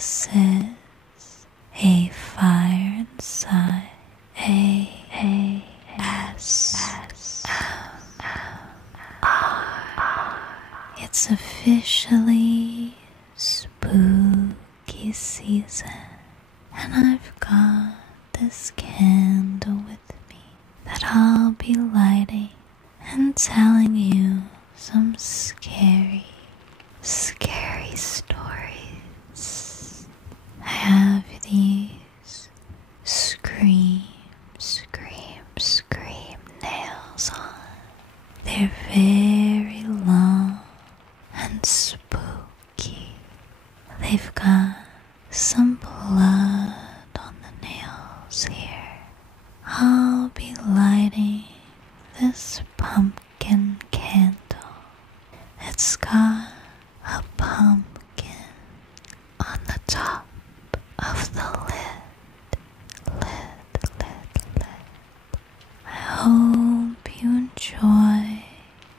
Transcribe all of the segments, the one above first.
This is AFireInside It's officially spooky season, and I've got this candle with me that I'll be lighting and telling you some scary stories. I have these scream nails on. They're very long and spooky. They've got some blood on the nails here. I'll be lighting this pumpkin candle. It's got a pumpkin on the top of the lid. I hope you enjoy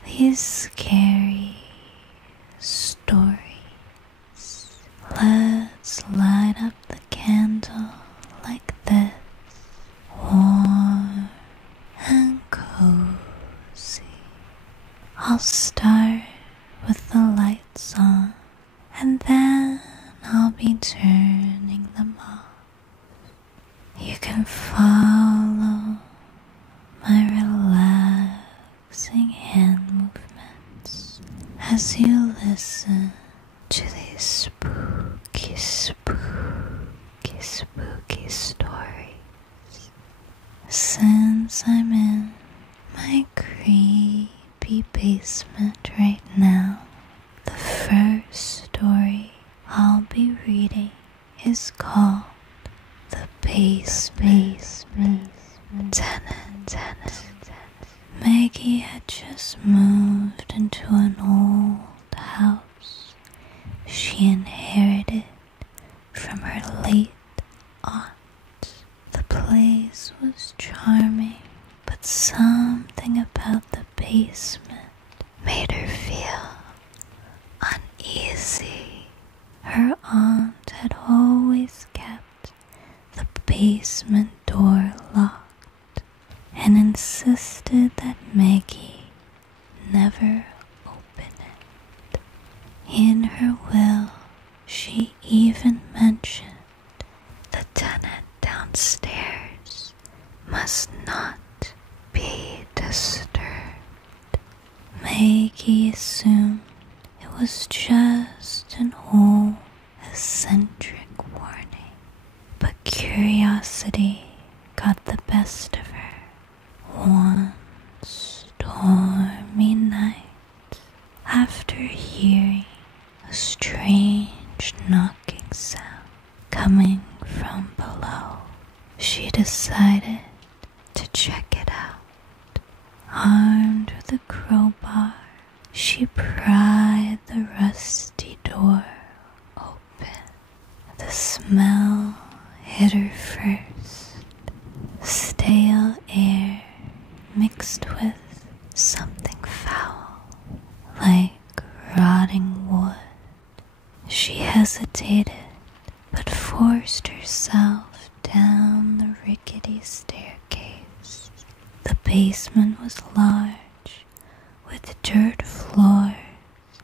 these scary stories. Let's light up the candle like this, warm and cozy. I'll start with the lights on, and then I'll be turning them off. You can follow my relaxing hand movements as you listen to these spooky stories. Since I'm in my creepy basement right now, the first story I'll be reading is called The Basement Tenant. Maggie had just moved into an old house she inherited from her late aunt. The place was charming, but something about the basement made her feel uneasy. Her aunt had always kept the basement door locked and insisted that Maggie never open it. In her will, she even mentioned the tenant downstairs must not be disturbed. Maggie assumed it was just an old eccentric warning, but curiosity got the best of her. One stormy night, after hearing a strange knocking sound coming from below, she decided to check it out. Armed with a crowbar, she pried the rusty door open. The smell hit her first. Stale air mixed with something foul, like rotting wood. She hesitated, but forced herself down the rickety staircase. The basement was large, with dirt floors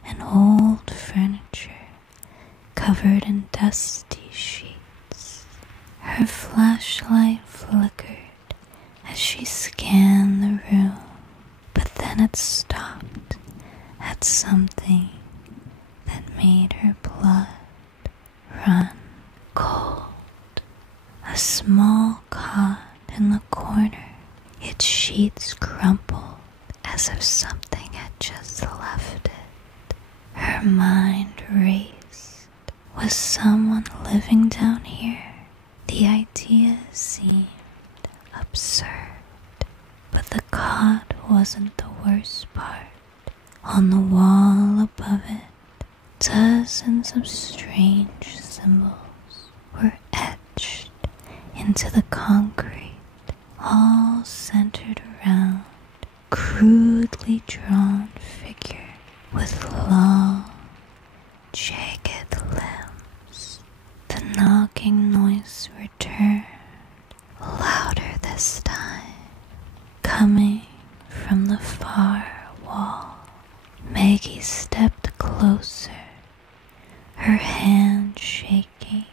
and old furniture covered in dusty sheets. Her flashlight flickered as she scanned the room, but then it stopped at something that made her blood run cold. A small cot in the corner, its sheets crumpled as if something had just left it. Her mind raced. Was someone living down here? The idea seemed absurd, but the cot wasn't the worst part. On the wall above it, dozens of strange symbols were etched into the concrete, all centered around a crudely drawn figure with long, jagged limbs. The Maggie stepped closer, her hand shaking.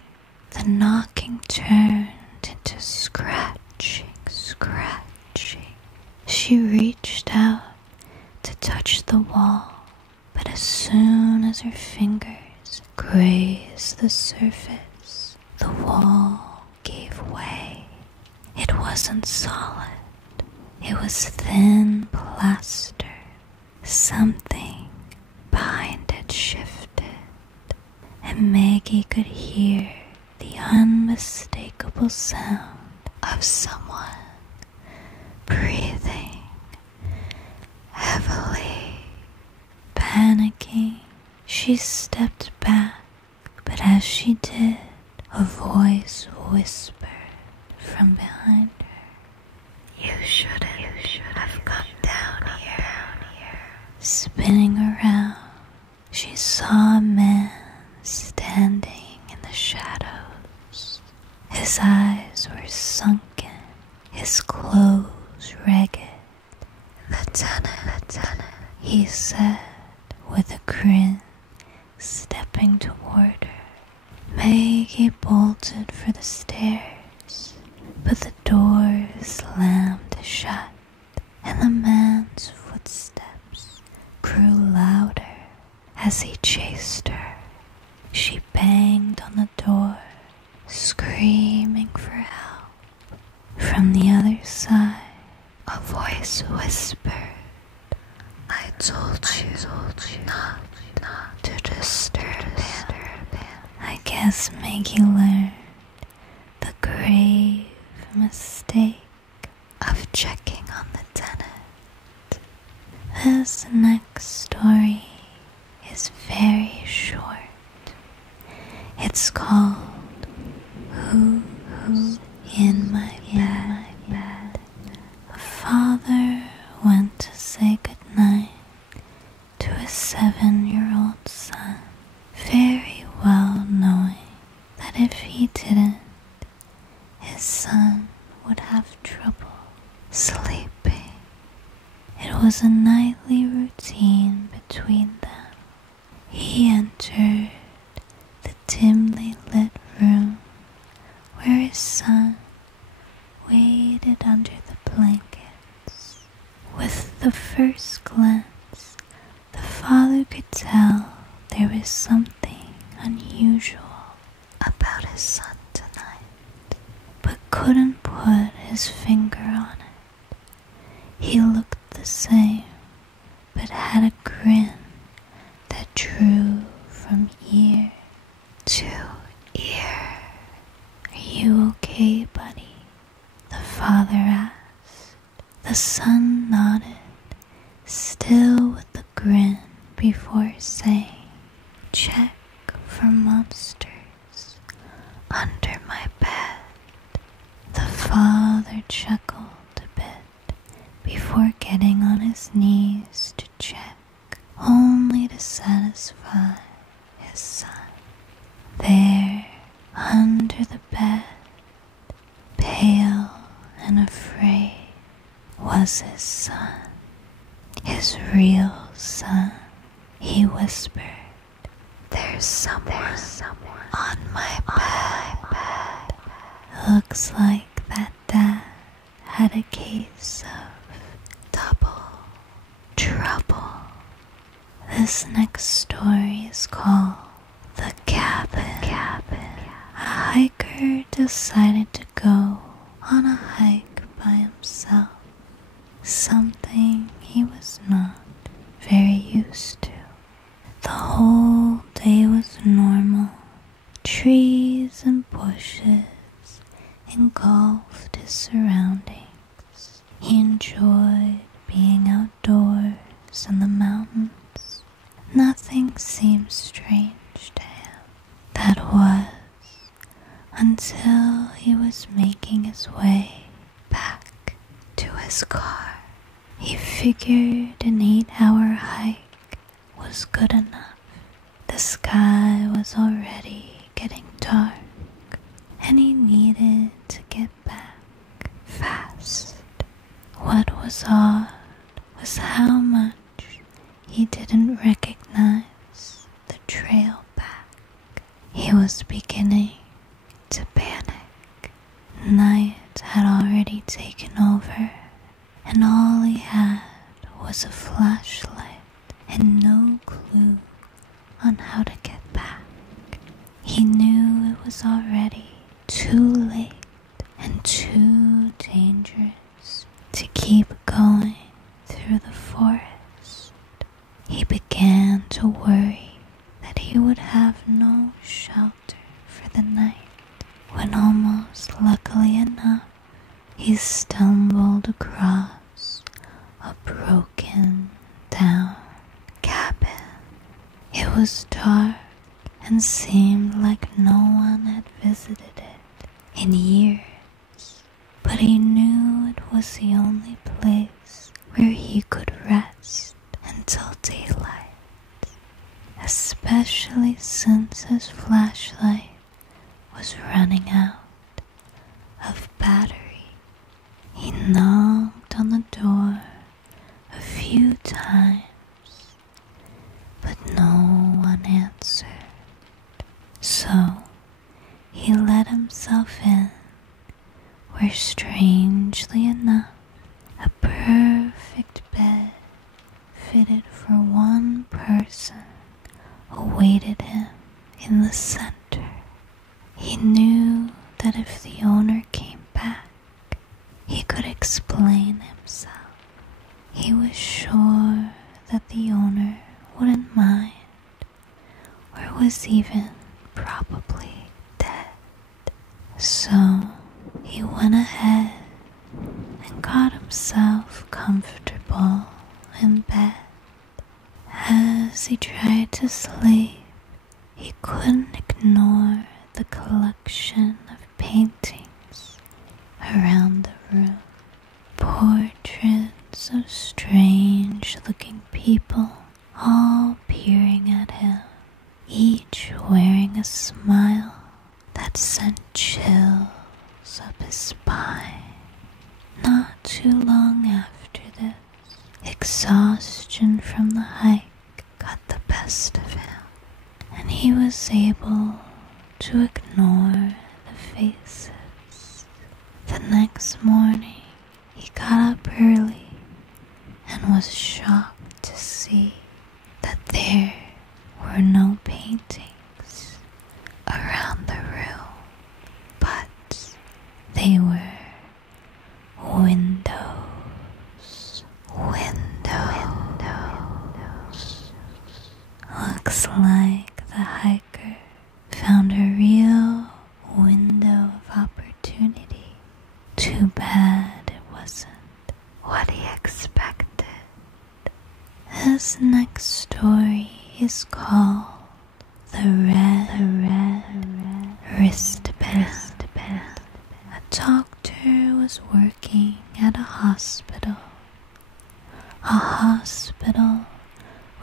The knocking turned into scratching. She reached out to touch the wall, but as soon as her fingers grazed the surface, the wall gave way. It wasn't solid. It was thin plaster. Something behind it shifted, and Maggie could hear the unmistakable sound of someone breathing heavily. Panicking, she stepped back, but as she did, a voice whispered from behind her, You shouldn't have come down here. Spinning around, she saw a man standing in the shadows. His eyes were sunken, his clothes ragged. Lieutenant, he said with a grin, stepping toward her. Maggie bolted for the stairs, but the door slammed shut, and the man's footsteps grew louder as he chased her. She banged on the door, screaming for help. From the other side, a voice whispered, I told you not to disturb him. I guess Maggie learned the grave mistake of checking on the tenant. This next story is very short. It's called Who's in My Bed? A father went to say goodnight to his 7-year-old son, very well knowing that if he didn't, his son would have trouble sleeping. It was a nightly routine between them. He entered the dimly lit room where his son waited under the blankets. With the first glance, the father could tell there was something unusual about his son tonight, but couldn't put his finger on it. He looked the same, but had a grin that drew from ear to ear. Are you okay, buddy? The father asked. The son nodded, still with the grin, before saying, Check for monsters under my bed. The father chuckled a bit before getting on his knees to check, only to satisfy his son. There, under the bed, pale and afraid, was his son. His real son. He whispered, There's someone on my bed. Looks like that dad had a case of double trouble. This next story is called The Cabin. A hiker decided to go on a hike by himself, something he was not very used to. The whole day was normal. Trees and bushes engulfed his surroundings. He enjoyed being outdoors in the mountains. Nothing seemed strange to him. That was until he was making his way back to his car. He figured an 8-hour hike was good enough. The sky was already getting dark, and he needed to get back fast. What was odd was how much he didn't recognize the trail back. He was beginning to panic. Night had already taken over, and all he had was a flashlight and no clue on how to get back. He knew it was already too late and too dangerous to keep going through the forest. He began to worry that he would have no shelter for the night, when almost luckily enough, he stumbled across a broken down cabin. It was dark and seemed like no one had visited it in years, but he knew it was the only place where he could rest until daylight, especially since his flashlight was running out of battery. He knocked on the door a few times, but no one answered. So he let himself in, where strangely enough, a perfect bed fitted for one person awaited him in the center. He knew that if the owner came back, he could explain himself. He was sure that the owner wouldn't mind, or was even probably dead. So he went ahead and got himself comfortable in bed. As he tried to sleep, he couldn't ignore the collection of paintings around the room. Portraits of strange-looking people, all peering at him, each wearing a smile that sent chills up his spine. Not too long after this, exhaustion from the hike got the best of him, and he was able to ignore the faces. The next morning, he got up early and was shocked to see that there were no paintings around the room, but they were windows. Looks like the hiker found a real window of opportunity. Too bad it wasn't what he expected. This next story is called The Red Wristband. A doctor was working at a hospital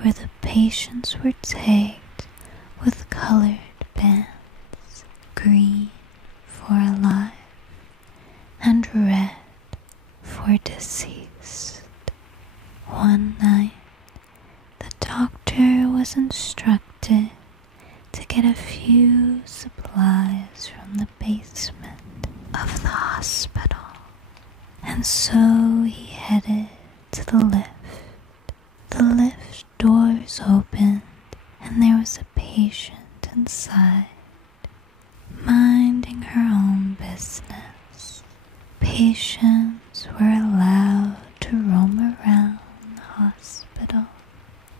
where the patients were tagged with colored bands, green for alive and red for deceased. One night, the doctor was instructed to get a few supplies from the basement of the hospital, and so he headed to the lift. The lift doors opened, and there was a patient inside, minding her own business. Patients were allowed to roam around the hospital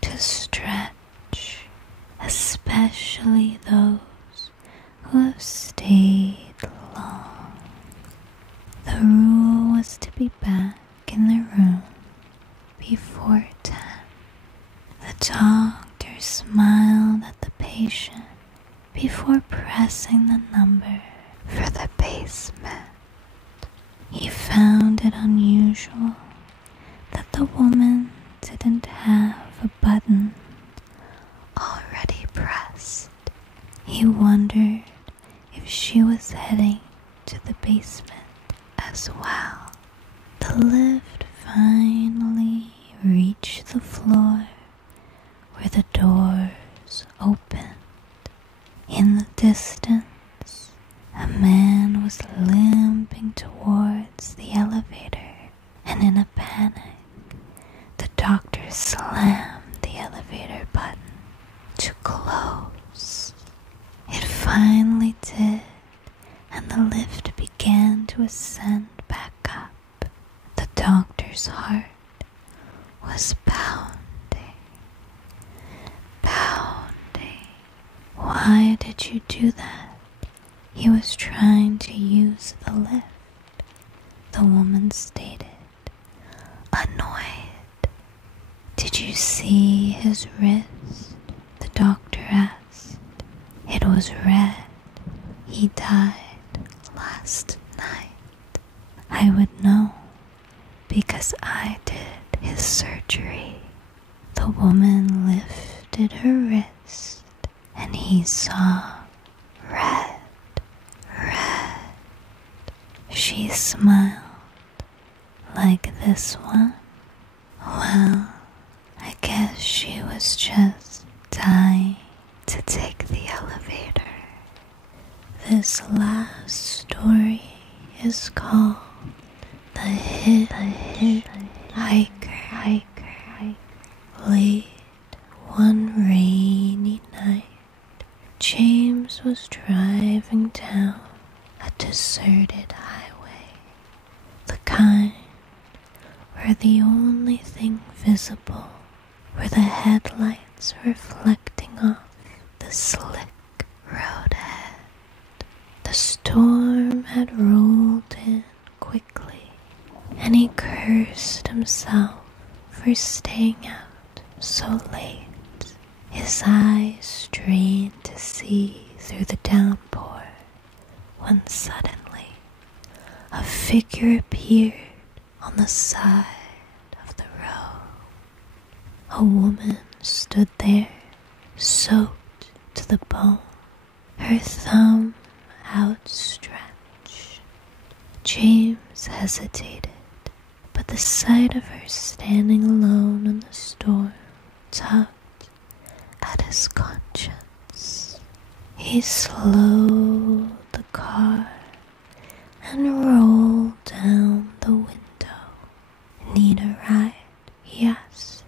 to stretch, especially those who have stayed long. The rule was to be back in the room before 10. The doctor smiled at the patient before pressing the number for the basement. He found it unusual that the woman didn't have a button already pressed. He wondered if she was heading to the basement as well. The lift finally reached the floor the doors opened. In the distance, a man was limping towards the elevator, and in a panic, the doctor slammed the elevator button to close. It finally did, and the lift began to ascend back up. The doctor's heart was pounding. Why did you do that? He was trying to use the lift, the woman stated, annoyed. Did you see his wrist? The doctor asked. It was red. He died last night. I would know because I did his surgery. The woman lifted her wrist and he saw red. She smiled like this one. Well, I guess she was just dying to take the elevator. This last story is called The Hitchhiker. Late one rainy night, James was driving down a deserted highway, the kind where the only thing visible were the headlights reflecting off the slick road ahead. The storm had rolled in quickly, and he cursed himself for staying out so late. His eyes strained to see through the downpour when suddenly a figure appeared on the side of the road. A woman stood there, soaked to the bone, her thumb outstretched. James hesitated, but the sight of her standing alone in the storm tugged at his conscience. He slowed the car and rolled down the window. Need a ride? He asked,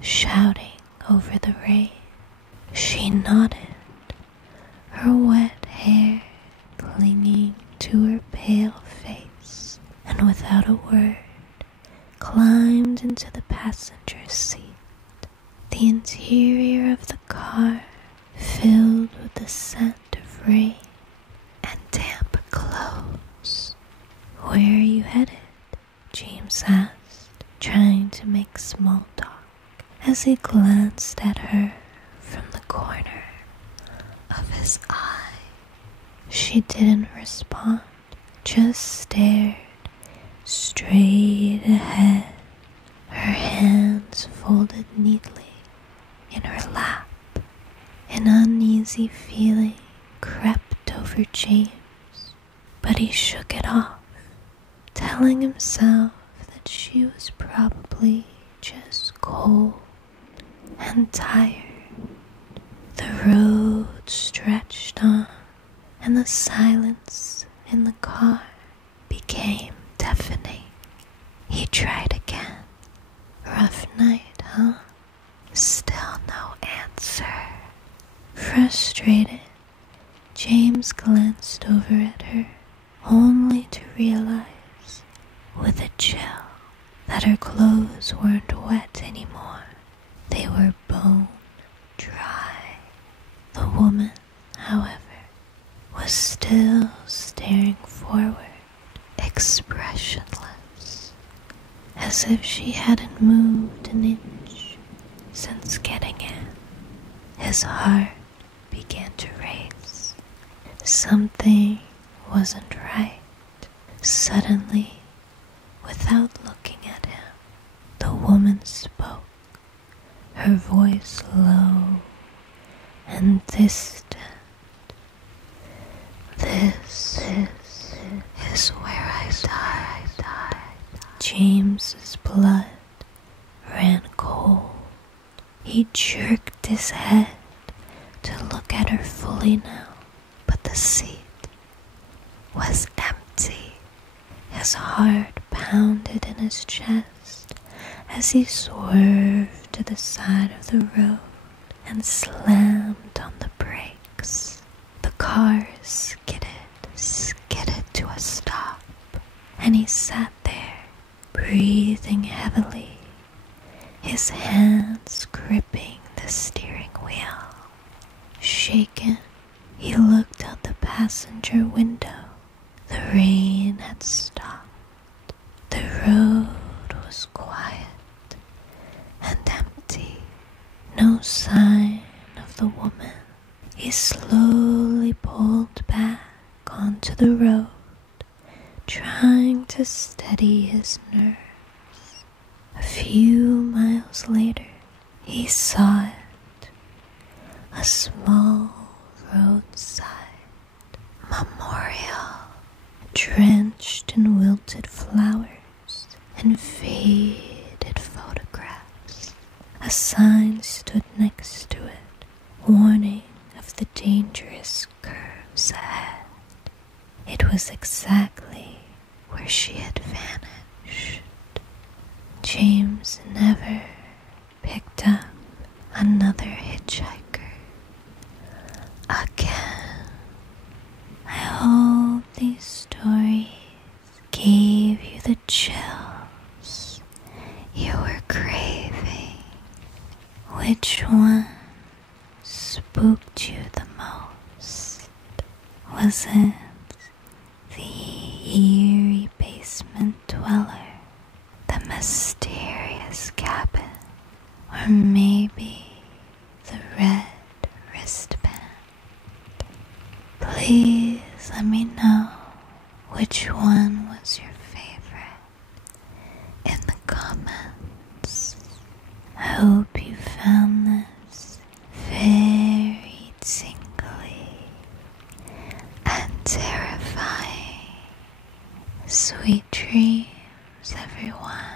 shouting over the rain. She nodded, her wet hair clinging to her pale face, and without a word, climbed into the passenger seat. The interior of the car filled with the scent of rain and damp clothes. Where are you headed? James asked, trying to make small talk as he glanced at her from the corner of his eye. She didn't respond, just stared straight ahead, her hands folded neatly in her lap. An uneasy feeling crept over James, but he shook it off, telling himself that she was probably just cold and tired. The road stretched on, and the silence in the car became deafening. He tried again. Rough night, huh? Still no answer. Frustrated, James glanced over at her, only to realize, with a chill, that her clothes weren't wet anymore. They were bone dry. The woman, however, was still staring forward, expressionless, as if she hadn't moved an inch since getting in. His heart began to race. Something wasn't right. Suddenly, without looking at him, the woman spoke, her voice low and distant. This is where I died. James's blood ran cold. He jerked his head to look at her fully now, but the seat was empty. His heart pounded in his chest as he swerved to the side of the road and slammed on the brakes. The car skidded to a stop, and he sat there, breathing heavily, his hands gripping the steering wheel. Shaken, he looked out the passenger window. The rain had stopped. The road was quiet and empty. No sign of the woman. He slowly pulled back onto the road, trying to steady his nerves. A few miles later, he saw it. A small roadside memorial, drenched in wilted flowers and faded photographs. A sign stood next to it, warning of the dangerous curves ahead. It was exactly where she had vanished. James never picked up another hitchhiker again. I hope these stories gave you the chills you were craving. Which one spooked you the most? Was it the eerie basement dweller, the mysterious cabin, or maybe the red wristband? Please let me know which one was your favorite in the comments. I hope you found this very tingly and terrifying. Sweet dreams, everyone.